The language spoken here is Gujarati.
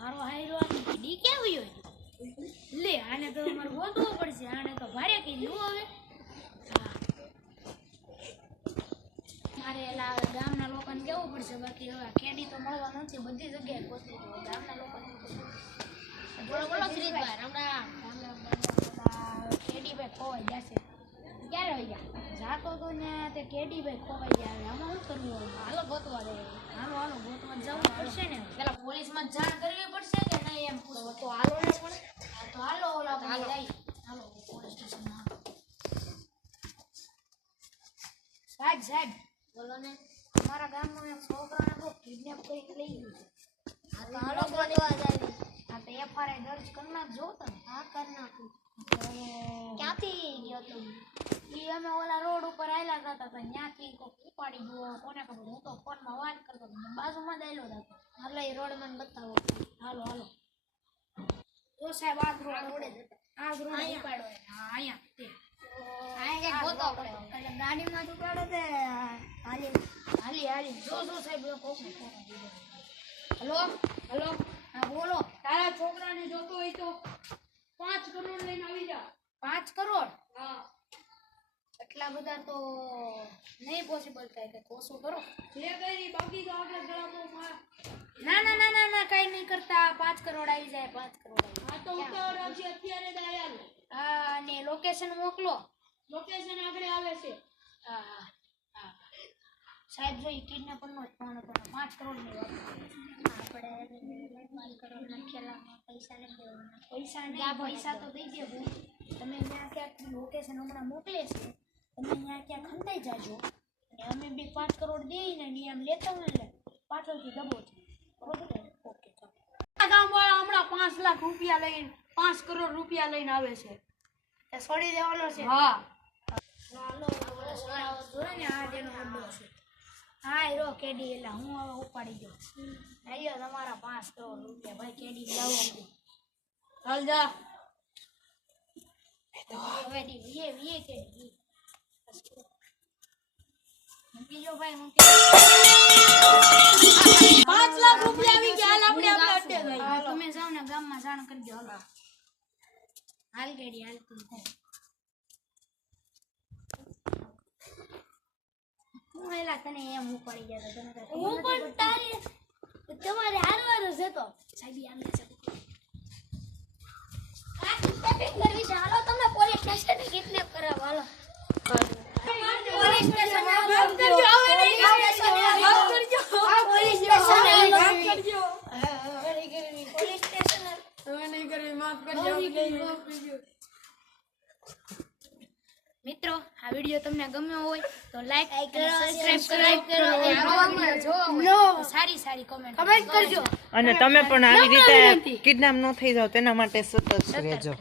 મારો હાયરો ડી કેમ હોય લે આને તો મારે ગોતવો પડશે આને તો ભારે કીધું હવે હા મારે એલા ગામના લોકોને કેવું પડશે બાકી હવે કેડી તો મળવા નથી બધી જગ્યાએ ગોતી તો ગામના લોકોને બોલો બોલો શ્રીભાઈ રામડા કેડી ભાઈ ખોવાઈ જશે ક્યારે હોય ગયા જાતો તો ને તે કેડી ભાઈ ખોવાઈ ગયા આમાં શું કરવું હાલો ગોતવા દે હાલો ગોતવા જવું પડશે ને પેલા પોલીસમાં જાણ કરવી પડશે કે નહીં એમ તો હાલો ને પણ તો હાલો ઓલા હાલો પોલીસ સ્ટેશનમાં સાહેબ બોલો ને અમારા ગામમાં એક છોકરાને બહુ કિડનેપ કરીને લઈ ગયું છે હાલો ગોતવા જાય હા તો એફઆરઆઈ દર્જ કરી નાખજો તમે હા કરી નાખું ક્યાંથી ગયો તું ઈ અમે ઓલા રોડ ઉપર આયલા હતા તો ત્યાંથી કોક ઉપાડી ગયો કોને ખબર હું તો ફોનમાં વાત કરતો બાજુમાં જ આયલો હતો હાલો એ રોડ મને બતાવો હાલો જો સાહેબ આ રોડ ઉપાડો હા અહીંયા તે આયા ગોતો આપણે એટલે ગાડીમાં ઉપાડો તે હાલી જો સાહેબ કોક હેલો હા બોલો તારા છોકરાને જોતો હોય તો 5 કરોડ લઈને આવી જા 5 કરોડ હા એટલા બધા તો નહીં પોસિબલ થાય કે કોસો કરો જે કરી બાકી તો આપણે ગળામાં ના કઈ નહીં કરતા 5 કરોડ આવી જાય 5 કરોડ હા તો ઉતાવળ આવશે અત્યારે જ આયા હા અને લોકેશન મોકલો લોકેશન આગળ આવે છે હા સાહેબ જો કિડનેપર નો ફોન હતો 5 કરોડ ની વાત આપણે 5 કરોડ ના ખેલામાં પૈસા નથી દેવાના પૈસા તો દઈ દે તમે ત્યાં ક્યાંક લોકેશન હમણાં મોકલે છે તમે ત્યાં ક્યાંક ખંડાઈ જાજો અને અમે બી 5 કરોડ દઈને નિયમ લેતા હોય એટલે પાછળથી દબો છે બરોબર ઓકે ચાલો ગામવાળા હમણાં 5 લાખ રૂપિયા લઈને 5 કરોડ રૂપિયા લઈને આવે છે એ છોડી દેવાનો છે હા હાલો જોઈ ને આ જેનો અડ્ડો છે હા હીરો કેડી એટલે હું હવે ઉપાડી ગયો આયો તમારા 5 કરોડ રૂપિયા ભાઈ કેડી લાવો ચાલ જા હવે વીએ કેડી મૂકી જો ભાઈ મૂકી 5 લાખ રૂપિયા આવી ગયા આપણે અડ્ડે ભાઈ તમે જાવ ને ગામમાં જાણ કરજો હાલ કેડી હાલ તું હું એલા તને એમ ઉપાડી ગયા તને હું પણ તારી તમારે હારવાનું છે તો સાહેબ આમ છે આ કિડનેપિંગ કરવી છે હાલો તમને પોલીસ સ્ટેશન કિડનેપ કરાવ હાલો પોલીસ સ્ટેશન માફ કરજો હવે નહીં માફ કરજો પોલીસ સ્ટેશન માફ કરજો પોલીસ સ્ટેશન હવે નહીં કરવી માફ કરજો મિત્રો આ વિડિયો તમને ગમ્યો હોય તો લાઈક કરો સબસ્ક્રાઇબ કરો અને સારી કમેન્ટ કરજો અને તમે પણ આવી રીતે કિડનેપ ન થઈ જાવ તેના માટે સતર્ક રહેજો.